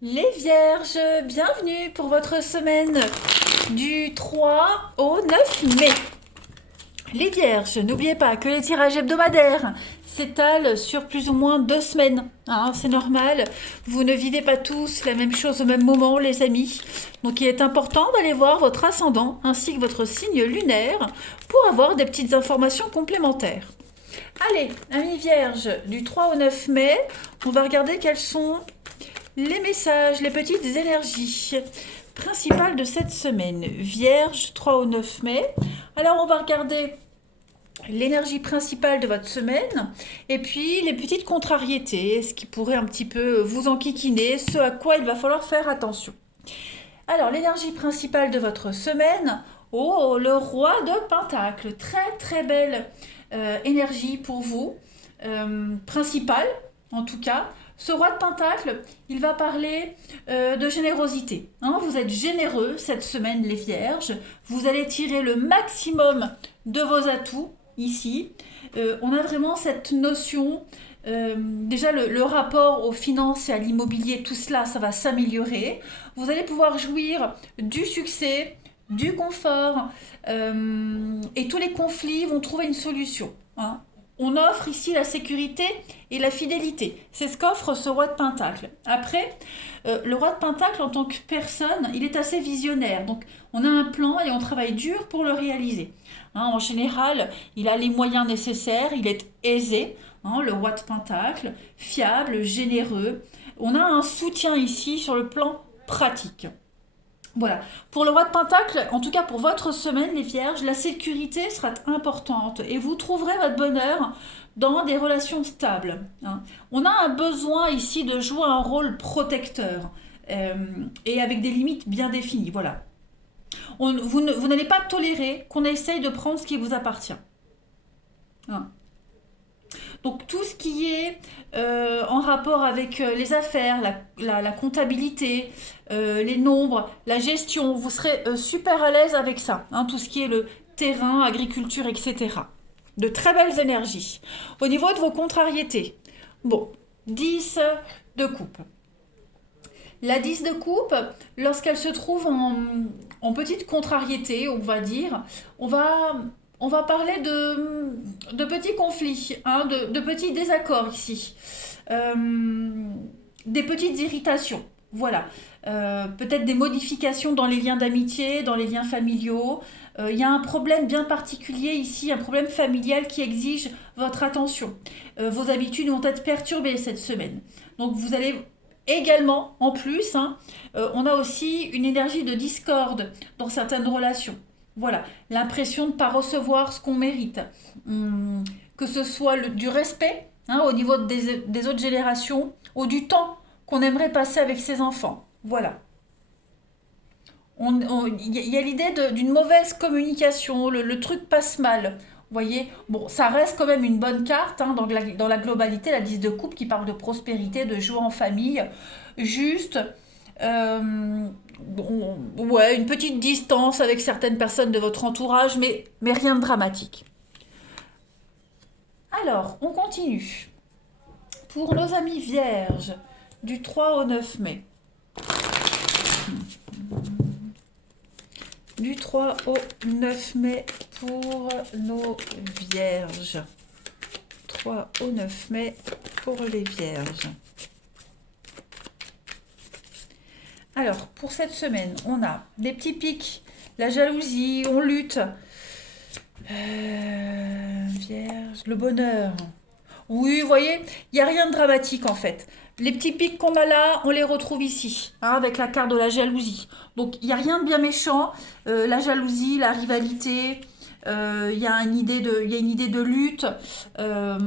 Les Vierges, bienvenue pour votre semaine du 3 au 9 mai. Les Vierges, n'oubliez pas que les tirages hebdomadaires s'étalent sur plus ou moins 2 semaines. Hein, c'est normal, vous ne vivez pas tous la même chose au même moment, les amis. Donc il est important d'aller voir votre ascendant ainsi que votre signe lunaire pour avoir des petites informations complémentaires. Allez, amis Vierges, du 3 au 9 mai, on va regarder quels sont les messages, les petites énergies principales de cette semaine. Vierge, 3 au 9 mai. Alors, on va regarder l'énergie principale de votre semaine et puis les petites contrariétés, ce qui pourrait un petit peu vous enquiquiner, ce à quoi il va falloir faire attention. Alors, l'énergie principale de votre semaine, oh, le roi de Pentacle. Très, très belle énergie pour vous. Principale, en tout cas. Ce roi de Pentacle, il va parler de générosité. Hein, vous êtes généreux cette semaine, les Vierges. Vous allez tirer le maximum de vos atouts ici. On a vraiment cette notion. Déjà, le rapport aux finances et à l'immobilier, tout cela, ça va s'améliorer. Vous allez pouvoir jouir du succès, du confort, et tous les conflits vont trouver une solution. Hein. On offre ici la sécurité et la fidélité. C'est ce qu'offre ce roi de Pentacle. Après, le roi de Pentacle, en tant que personne, il est assez visionnaire. Donc, on a un plan et on travaille dur pour le réaliser. Hein, en général, il a les moyens nécessaires, il est aisé. Hein, le roi de Pentacle, fiable, généreux. On a un soutien ici sur le plan pratique. Voilà. Pour le roi de Pentacle, en tout cas pour votre semaine, les Vierges, la sécurité sera importante et vous trouverez votre bonheur dans des relations stables. Hein. On a un besoin ici de jouer un rôle protecteur et avec des limites bien définies. Voilà. Vous n'allez pas tolérer qu'on essaye de prendre ce qui vous appartient. Hein. Donc tout ce qui est en rapport avec les affaires, la comptabilité, les nombres, la gestion, vous serez super à l'aise avec ça. Hein, tout ce qui est le terrain, agriculture, etc. De très belles énergies. Au niveau de vos contrariétés, bon, 10 de coupe. La 10 de coupe, lorsqu'elle se trouve en petite contrariété, on va dire, on va, on va parler de petits conflits, hein, de petits désaccords ici, des petites irritations. Voilà. Peut-être des modifications dans les liens d'amitié, dans les liens familiaux. Il y a un problème bien particulier ici, un problème familial qui exige votre attention. Vos habitudes vont être perturbées cette semaine. Donc vous allez également, en plus, hein, on a aussi une énergie de discorde dans certaines relations. Voilà, l'impression de ne pas recevoir ce qu'on mérite. Que ce soit du respect hein, au niveau des autres générations ou du temps qu'on aimerait passer avec ses enfants. Voilà. Il y a l'idée d'une mauvaise communication, le truc passe mal. Vous voyez, bon, ça reste quand même une bonne carte hein, dans la globalité, la 10 de coupe qui parle de prospérité, de joie en famille. Juste, ouais, une petite distance avec certaines personnes de votre entourage, mais rien de dramatique. Alors, on continue. Pour nos amis vierges, du 3 au 9 mai. Du 3 au 9 mai pour nos vierges. 3 au 9 mai pour les vierges. Alors, pour cette semaine, on a des petits pics, la jalousie, on lutte. Vierge, le bonheur. Oui, vous voyez, il n'y a rien de dramatique en fait. Les petits pics qu'on a là, on les retrouve ici, hein, avec la carte de la jalousie. Donc il n'y a rien de bien méchant. La jalousie, la rivalité, il y a il y a une idée de lutte. Euh,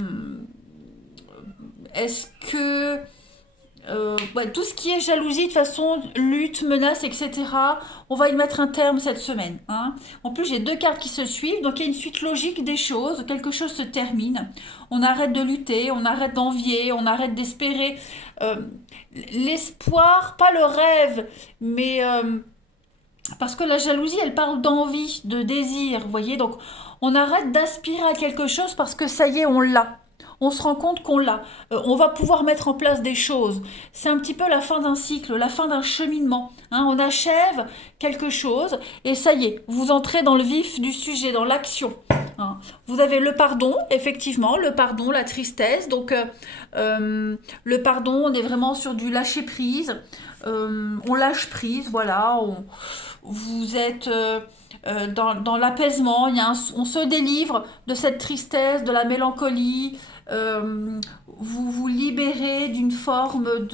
Est-ce que ouais, tout ce qui est jalousie, de toute façon, lutte, menace, etc., on va y mettre un terme cette semaine. Hein. En plus, j'ai deux cartes qui se suivent, donc il y a une suite logique des choses. Quelque chose se termine. On arrête de lutter, on arrête d'envier, on arrête d'espérer. Euh, L'espoir, pas le rêve, mais parce que la jalousie, elle parle d'envie, de désir, vous voyez. Donc, on arrête d'aspirer à quelque chose parce que ça y est, on l'a. on se rend compte qu'on l'a. On va pouvoir mettre en place des choses. C'est un petit peu la fin d'un cycle, la fin d'un cheminement. Hein. On achève quelque chose et ça y est, vous entrez dans le vif du sujet, dans l'action. Hein. Vous avez le pardon, effectivement, le pardon, la tristesse. Donc, le pardon, on est vraiment sur du lâcher prise. On lâche prise, voilà. Vous êtes dans l'apaisement. On se délivre de cette tristesse, de la mélancolie. Vous vous libérez d'une forme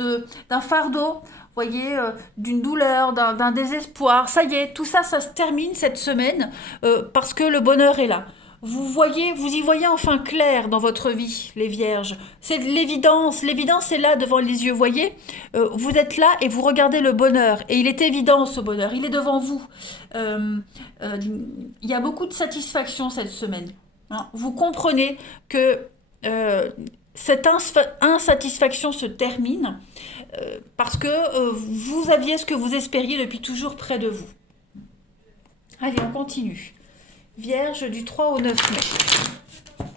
d'un fardeau. Voyez, d'une douleur, d'un désespoir. Ça y est, tout ça, ça se termine cette semaine parce que le bonheur est là. Vous y voyez enfin clair dans votre vie, les vierges. C'est l'évidence. L'évidence est là devant les yeux. Voyez, vous êtes là et vous regardez le bonheur. Et il est évident ce bonheur. Il est devant vous. Il y a beaucoup de satisfaction cette semaine. Hein. Vous comprenez que cette insatisfaction se termine parce que vous aviez ce que vous espériez depuis toujours près de vous. Allez, on continue. Vierge du 3 au 9 mai.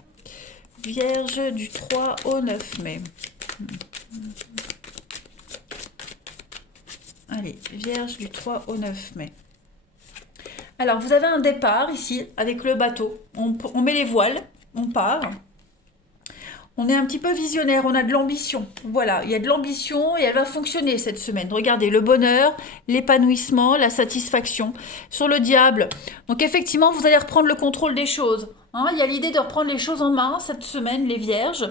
Vierge du 3 au 9 mai. Allez, Vierge du 3 au 9 mai. Alors, vous avez un départ ici avec le bateau. On met les voiles, on part. On est un petit peu visionnaire, on a de l'ambition. Voilà, il y a de l'ambition et elle va fonctionner cette semaine. Regardez, le bonheur, l'épanouissement, la satisfaction. Sur le diable, donc effectivement, vous allez reprendre le contrôle des choses. Hein, il y a l'idée de reprendre les choses en main cette semaine, les vierges.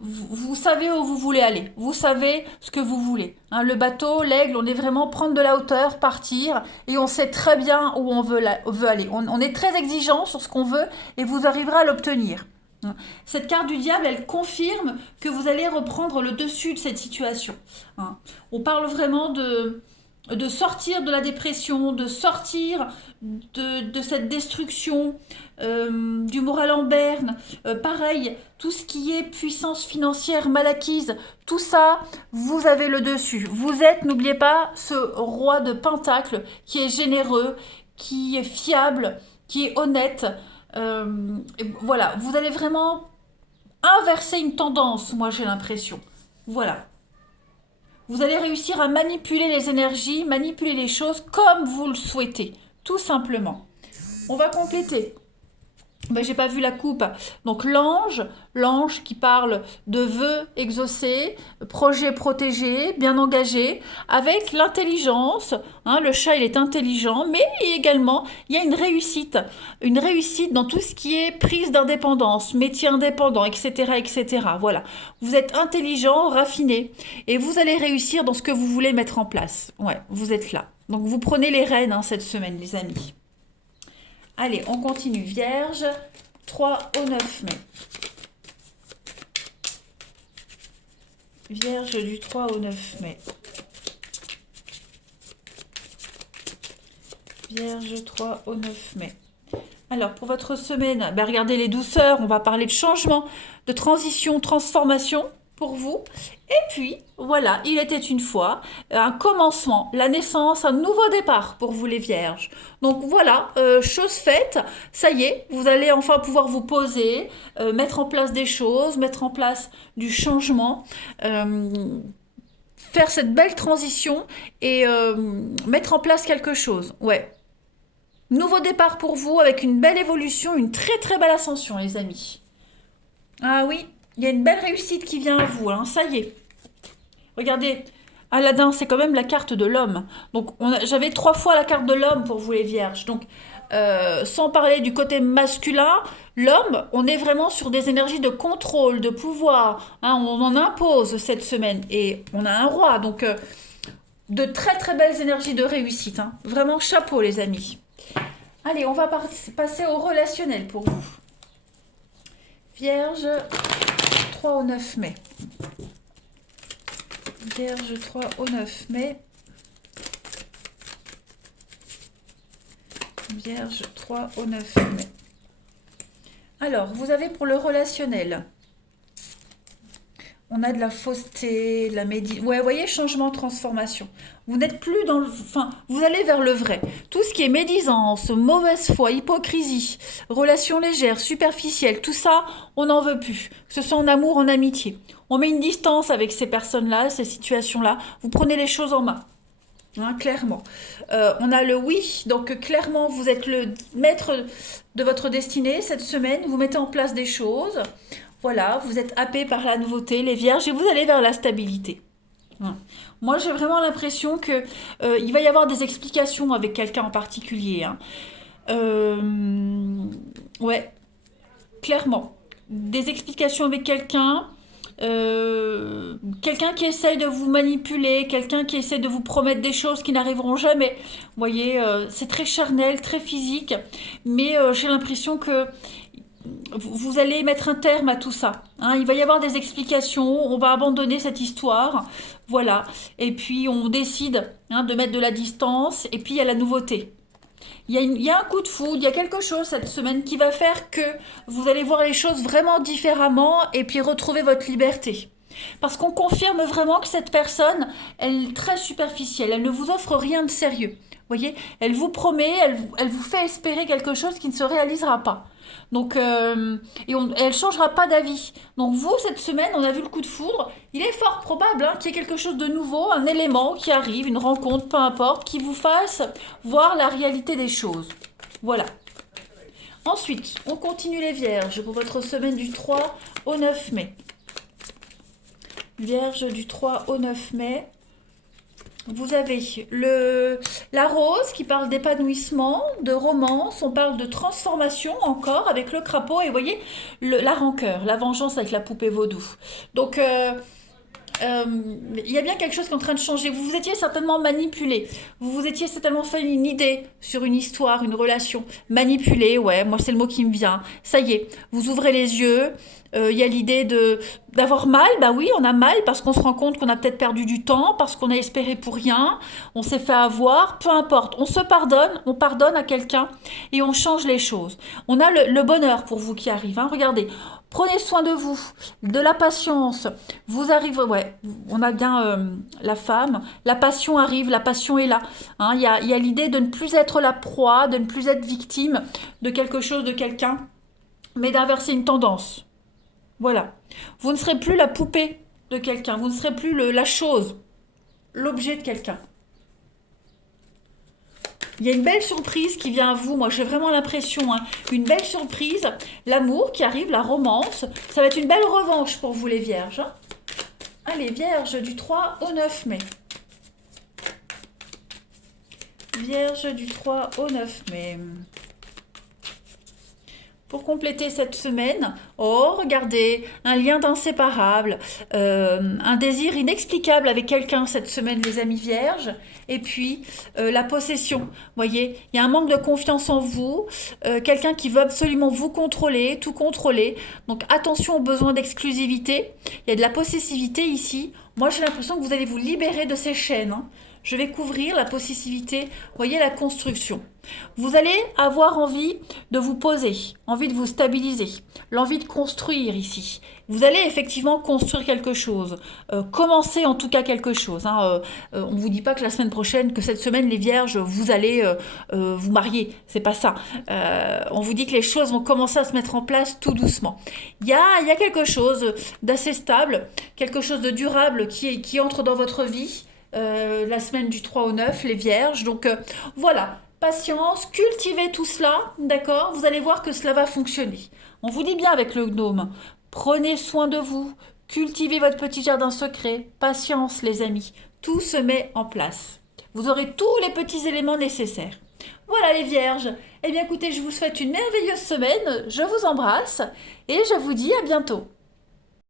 Vous savez où vous voulez aller. Vous savez ce que vous voulez. Hein, le bateau, l'aigle, on est vraiment prendre de la hauteur, partir. Et on sait très bien où on veut aller. On est très exigeant sur ce qu'on veut et vous arriverez à l'obtenir. Cette carte du diable, elle confirme que vous allez reprendre le dessus de cette situation. Hein. On parle vraiment de sortir de la dépression, de sortir de cette destruction, du moral en berne. Pareil, tout ce qui est puissance financière mal acquise, tout ça, vous avez le dessus. Vous êtes, n'oubliez pas, ce roi de Pentacle qui est généreux, qui est fiable, qui est honnête. Voilà, vous allez vraiment inverser une tendance, moi j'ai l'impression. Voilà. Vous allez réussir à manipuler les énergies, manipuler les choses comme vous le souhaitez, tout simplement. On va compléter. Ben, j'ai pas vu la coupe. Donc l'ange qui parle de vœux exaucés, projet protégé, bien engagé, avec l'intelligence. Hein, le chat, il est intelligent, mais également, il y a une réussite dans tout ce qui est prise d'indépendance, métier indépendant, etc., etc. Voilà. Vous êtes intelligent, raffiné, et vous allez réussir dans ce que vous voulez mettre en place. Ouais, vous êtes là. Donc vous prenez les rênes cette semaine, les amis. Allez, on continue. Vierge, 3 au 9 mai. Vierge du 3 au 9 mai. Vierge 3 au 9 mai. Alors, pour votre semaine, ben regardez les douceurs. On va parler de changement, de transition, transformation pour vous. Et puis, voilà, il était une fois un commencement, la naissance, un nouveau départ pour vous les vierges. Donc voilà, chose faite, ça y est, vous allez enfin pouvoir vous poser, mettre en place des choses, mettre en place du changement, faire cette belle transition et mettre en place quelque chose. Ouais. Nouveau départ pour vous avec une belle évolution, une très très belle ascension, les amis. Ah oui, il y a une belle réussite qui vient à vous, hein, ça y est. Regardez, Aladdin, c'est quand même la carte de l'homme. Donc, j'avais 3 fois la carte de l'homme pour vous les vierges. Donc, sans parler du côté masculin, l'homme, on est vraiment sur des énergies de contrôle, de pouvoir. Hein, on en impose cette semaine. Et on a un roi. Donc, de très très belles énergies de réussite. Hein. Vraiment, chapeau les amis. Allez, on va passer au relationnel pour vous. Vierge, 3 au 9 mai. Vierge 3 au 9 mai. Vierge 3 au 9 mai. Alors, vous avez pour le relationnel, On a de la fausseté, de la Ouais, vous voyez, changement, transformation. Vous n'êtes plus dans le... Enfin, vous allez vers le vrai. Tout ce qui est médisance, mauvaise foi, hypocrisie, relations légères, superficielles, tout ça, on n'en veut plus. Que ce soit en amour, en amitié. On met une distance avec ces personnes-là, ces situations-là. Vous prenez les choses en main. Hein, clairement. On a le oui, donc clairement, vous êtes le maître de votre destinée cette semaine. Vous mettez en place des choses. Voilà, vous êtes happé par la nouveauté, les vierges, et vous allez vers la stabilité. Ouais. Moi, j'ai vraiment l'impression que il va y avoir des explications avec quelqu'un en particulier. Hein. Ouais, clairement. Des explications avec quelqu'un. Quelqu'un qui essaye de vous manipuler, quelqu'un qui essaie de vous promettre des choses qui n'arriveront jamais. Vous voyez, c'est très charnel, très physique, mais j'ai l'impression que vous allez mettre un terme à tout ça. Hein. Il va y avoir des explications, on va abandonner cette histoire, voilà. Et puis on décide de mettre de la distance, et puis il y a la nouveauté. Il y a un coup de foudre, il y a quelque chose cette semaine qui va faire que vous allez voir les choses vraiment différemment et puis retrouver votre liberté. Parce qu'on confirme vraiment que cette personne, elle est très superficielle, elle ne vous offre rien de sérieux. Vous voyez, elle vous promet, elle vous fait espérer quelque chose qui ne se réalisera pas. Donc, elle ne changera pas d'avis. Donc vous, cette semaine, on a vu le coup de foudre. Il est fort probable qu'il y ait quelque chose de nouveau, un élément qui arrive, une rencontre, peu importe, qui vous fasse voir la réalité des choses. Voilà. Ensuite, on continue les vierges pour votre semaine du 3 au 9 mai. Vierge du 3 au 9 mai. Vous avez la rose qui parle d'épanouissement, de romance, on parle de transformation encore avec le crapaud et vous voyez la rancœur, la vengeance avec la poupée vaudou. Donc il y a bien quelque chose qui est en train de changer. Vous vous étiez certainement manipulé. Vous vous étiez certainement fait une idée sur une histoire, une relation. Manipulé, ouais, moi c'est le mot qui me vient. Ça y est, vous ouvrez les yeux. Il y a l'idée d'avoir mal. Bah oui, on a mal parce qu'on se rend compte qu'on a peut-être perdu du temps, parce qu'on a espéré pour rien, on s'est fait avoir. Peu importe, on se pardonne, on pardonne à quelqu'un et on change les choses. On a le bonheur pour vous qui arrive. Hein. Regardez. Prenez soin de vous, de la patience. Vous arrivez, ouais, on a bien la femme. La passion arrive, la passion est là. Hein, y a l'idée de ne plus être la proie, de ne plus être victime de quelque chose, de quelqu'un, mais d'inverser une tendance. Voilà. Vous ne serez plus la poupée de quelqu'un, vous ne serez plus la chose, l'objet de quelqu'un. Il y a une belle surprise qui vient à vous, moi j'ai vraiment l'impression, une belle surprise, l'amour qui arrive, la romance, ça va être une belle revanche pour vous les vierges. Hein. Allez, vierge du 3 au 9 mai. Vierge du 3 au 9 mai. Pour compléter cette semaine, oh regardez, un lien d'inséparable, un désir inexplicable avec quelqu'un cette semaine les amis vierges, et puis la possession, vous voyez, il y a un manque de confiance en vous, quelqu'un qui veut absolument vous contrôler, tout contrôler, donc attention aux besoins d'exclusivité, il y a de la possessivité ici, moi j'ai l'impression que vous allez vous libérer de ces chaînes, hein. Je vais couvrir la possessivité, voyez la construction. Vous allez avoir envie de vous poser, envie de vous stabiliser, l'envie de construire ici. Vous allez effectivement construire quelque chose, commencer en tout cas quelque chose. Hein. On ne vous dit pas que la semaine prochaine, que cette semaine, les vierges, vous allez vous marier. C'est pas ça. On vous dit que les choses vont commencer à se mettre en place tout doucement. Il y a quelque chose d'assez stable, quelque chose de durable qui entre dans votre vie. La semaine du 3 au 9, les vierges. Donc voilà, patience, cultivez tout cela, d'accord. Vous allez voir que cela va fonctionner. On vous dit bien avec le gnome, prenez soin de vous, cultivez votre petit jardin secret, patience les amis, tout se met en place. Vous aurez tous les petits éléments nécessaires. Voilà les vierges. Eh bien écoutez, je vous souhaite une merveilleuse semaine, je vous embrasse et je vous dis à bientôt.